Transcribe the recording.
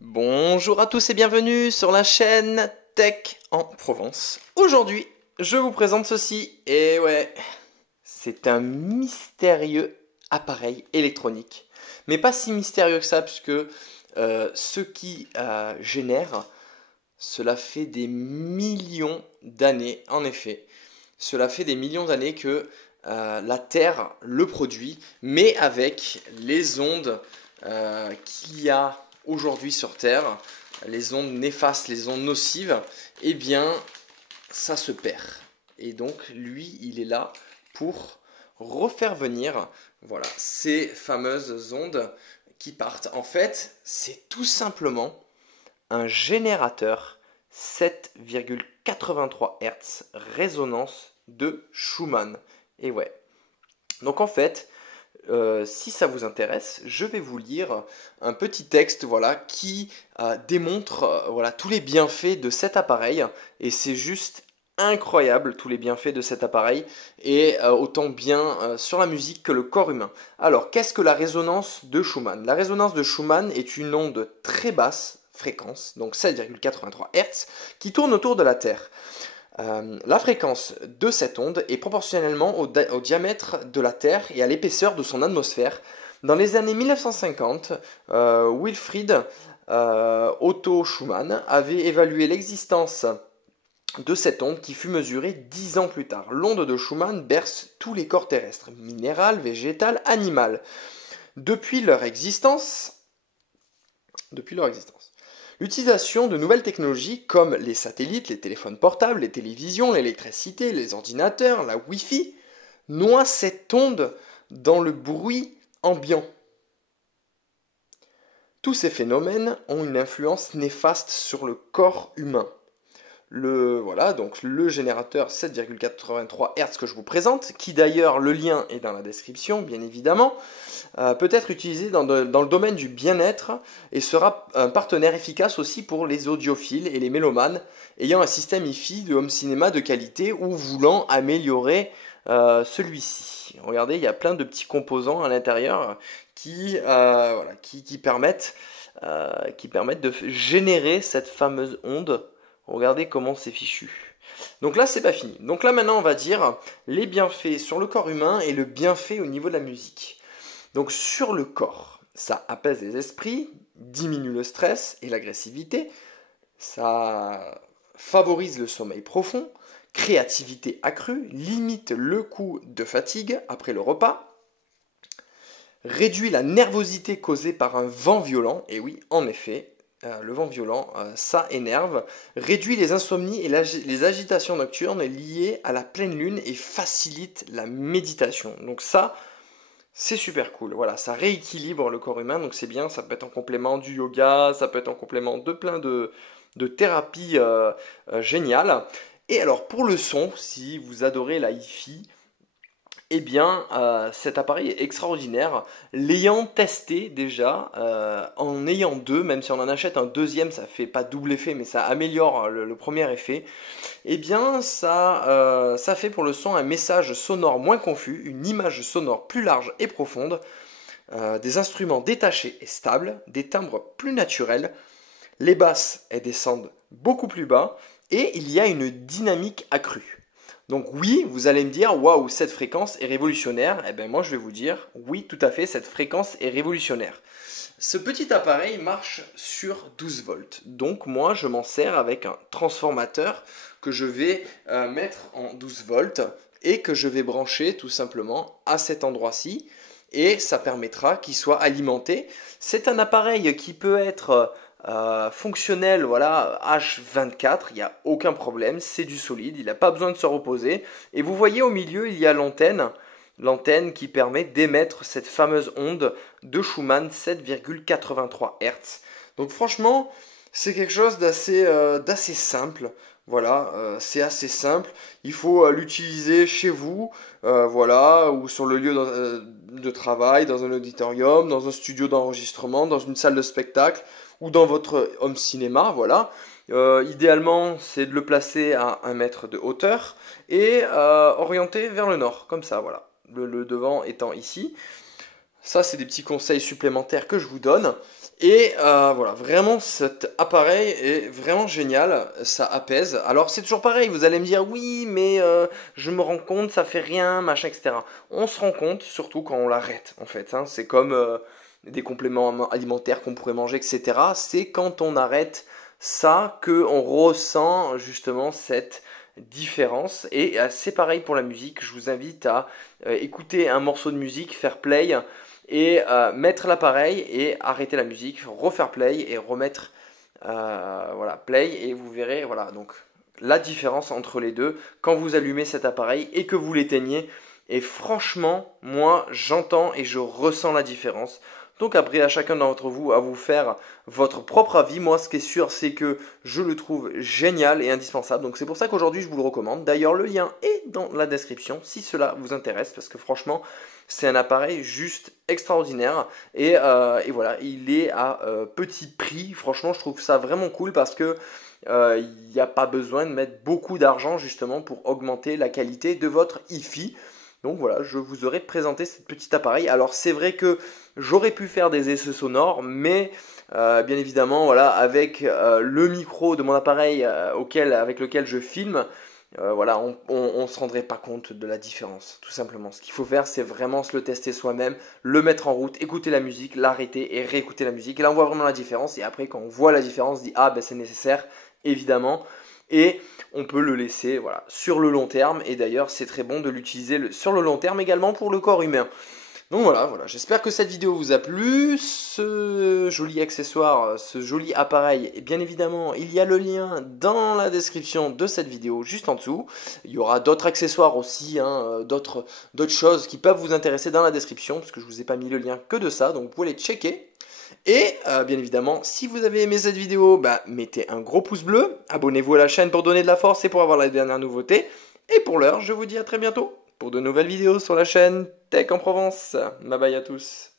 Bonjour à tous et bienvenue sur la chaîne Tech en Provence. Aujourd'hui, je vous présente ceci. Et ouais, c'est un mystérieux appareil électronique. Mais pas si mystérieux que ça, puisque ce qui génère, cela fait des millions d'années, en effet. Cela fait des millions d'années que la Terre le produit, mais avec les ondes qu'il y a aujourd'hui sur Terre, les ondes néfastes, les ondes nocives, eh bien, ça se perd. Et donc, lui, il est là pour refaire venir, voilà, ces fameuses ondes qui partent. En fait, c'est tout simplement un générateur 7,83 Hz résonance de Schumann. Et ouais. Donc en fait, si ça vous intéresse, je vais vous lire un petit texte voilà, qui démontre voilà, tous les bienfaits de cet appareil. Et c'est juste incroyable tous les bienfaits de cet appareil, et autant bien sur la musique que le corps humain. Alors, qu'est-ce que la résonance de Schumann? La résonance de Schumann est une onde très basse fréquence, donc 7,83 Hz, qui tourne autour de la Terre. La fréquence de cette onde est proportionnellement au diamètre de la Terre et à l'épaisseur de son atmosphère. Dans les années 1950, Wilfried Otto Schumann avait évalué l'existence de cette onde qui fut mesurée 10 ans plus tard. L'onde de Schumann berce tous les corps terrestres, minéral, végétal, animal. Depuis leur existence, l'utilisation de nouvelles technologies comme les satellites, les téléphones portables, les télévisions, l'électricité, les ordinateurs, la Wi-Fi, noie cette onde dans le bruit ambiant. Tous ces phénomènes ont une influence néfaste sur le corps humain. Voilà, donc le générateur 7,83 Hz que je vous présente, qui d'ailleurs le lien est dans la description bien évidemment, peut être utilisé dans le domaine du bien-être et sera un partenaire efficace aussi pour les audiophiles et les mélomanes ayant un système hi-fi de home cinéma de qualité ou voulant améliorer celui-ci. Regardez, il y a plein de petits composants à l'intérieur qui permettent de générer cette fameuse onde. Regardez comment c'est fichu. Donc là, c'est pas fini. Donc là, maintenant, on va dire les bienfaits sur le corps humain et le bienfait au niveau de la musique. Donc sur le corps, ça apaise les esprits, diminue le stress et l'agressivité, ça favorise le sommeil profond, créativité accrue, limite le coup de fatigue après le repas, réduit la nervosité causée par un vent violent, et oui, en effet, le vent violent, ça énerve, réduit les insomnies et les agitations nocturnes liées à la pleine lune et facilite la méditation. Donc ça, c'est super cool. Voilà, ça rééquilibre le corps humain, donc c'est bien. Ça peut être en complément du yoga, ça peut être en complément de plein de thérapies géniales. Et alors pour le son, si vous adorez la hi-fi, eh bien, cet appareil est extraordinaire. L'ayant testé déjà, en ayant deux, même si on en achète un deuxième, ça fait pas double effet, mais ça améliore le premier effet. Eh bien, ça fait pour le son un message sonore moins confus, une image sonore plus large et profonde, des instruments détachés et stables, des timbres plus naturels. Les basses, elles descendent beaucoup plus bas et il y a une dynamique accrue. Donc oui, vous allez me dire, waouh, cette fréquence est révolutionnaire. Eh bien moi je vais vous dire, oui, tout à fait, cette fréquence est révolutionnaire. Ce petit appareil marche sur 12 volts. Donc moi je m'en sers avec un transformateur que je vais mettre en 12 volts et que je vais brancher tout simplement à cet endroit-ci. Et ça permettra qu'il soit alimenté. C'est un appareil qui peut être fonctionnel, voilà, H24, il n'y a aucun problème, c'est du solide, il n'a pas besoin de se reposer. Et vous voyez au milieu, il y a l'antenne qui permet d'émettre cette fameuse onde de Schumann 7,83 Hz. Donc franchement, c'est quelque chose d'assez simple. Voilà, c'est assez simple. Il faut l'utiliser chez vous, voilà, ou sur le lieu de travail, dans un auditorium, dans un studio d'enregistrement, dans une salle de spectacle, ou dans votre home cinéma, voilà. Idéalement, c'est de le placer à 1 mètre de hauteur et orienté vers le nord, comme ça, voilà. Le devant étant ici. Ça, c'est des petits conseils supplémentaires que je vous donne. Et voilà, vraiment cet appareil est vraiment génial, ça apaise. Alors c'est toujours pareil, vous allez me dire oui, mais je me rends compte, ça fait rien, machin, etc. On se rend compte surtout quand on l'arrête en fait, hein. C'est comme des compléments alimentaires qu'on pourrait manger, etc. C'est quand on arrête ça que on ressent justement cette différence. Et c'est pareil pour la musique, je vous invite à écouter un morceau de musique, faire play et mettre l'appareil et arrêter la musique, refaire play et remettre voilà, play et vous verrez voilà donc la différence entre les deux quand vous allumez cet appareil et que vous l'éteignez. Et franchement, moi j'entends et je ressens la différence. Donc après à chacun d'entre vous à vous faire votre propre avis. Moi ce qui est sûr c'est que je le trouve génial et indispensable. Donc c'est pour ça qu'aujourd'hui je vous le recommande. D'ailleurs le lien est dans la description si cela vous intéresse parce que franchement c'est un appareil juste extraordinaire et voilà, il est à petit prix. Franchement, je trouve ça vraiment cool parce que il n'y a pas besoin de mettre beaucoup d'argent justement pour augmenter la qualité de votre hi-fi. Donc voilà, je vous aurais présenté ce petit appareil. Alors c'est vrai que j'aurais pu faire des essais sonores, mais bien évidemment, voilà, avec le micro de mon appareil avec lequel je filme, voilà, on se rendrait pas compte de la différence, tout simplement. Ce qu'il faut faire, c'est vraiment se le tester soi-même, le mettre en route, écouter la musique, l'arrêter et réécouter la musique. Et là, on voit vraiment la différence. Et après, quand on voit la différence, on se dit ah ben c'est nécessaire, évidemment. Et on peut le laisser voilà, sur le long terme. Et d'ailleurs, c'est très bon de l'utiliser sur le long terme également pour le corps humain. Donc voilà, j'espère que cette vidéo vous a plu, ce joli accessoire, ce joli appareil, et bien évidemment, il y a le lien dans la description de cette vidéo, juste en dessous. Il y aura d'autres accessoires aussi, hein, d'autres choses qui peuvent vous intéresser dans la description, parce que je ne vous ai pas mis le lien que de ça, donc vous pouvez les checker. Et bien évidemment, si vous avez aimé cette vidéo, mettez un gros pouce bleu, abonnez-vous à la chaîne pour donner de la force et pour avoir la dernière nouveauté. Et pour l'heure, je vous dis à très bientôt pour de nouvelles vidéos sur la chaîne Tech en Provence. Bye bye à tous.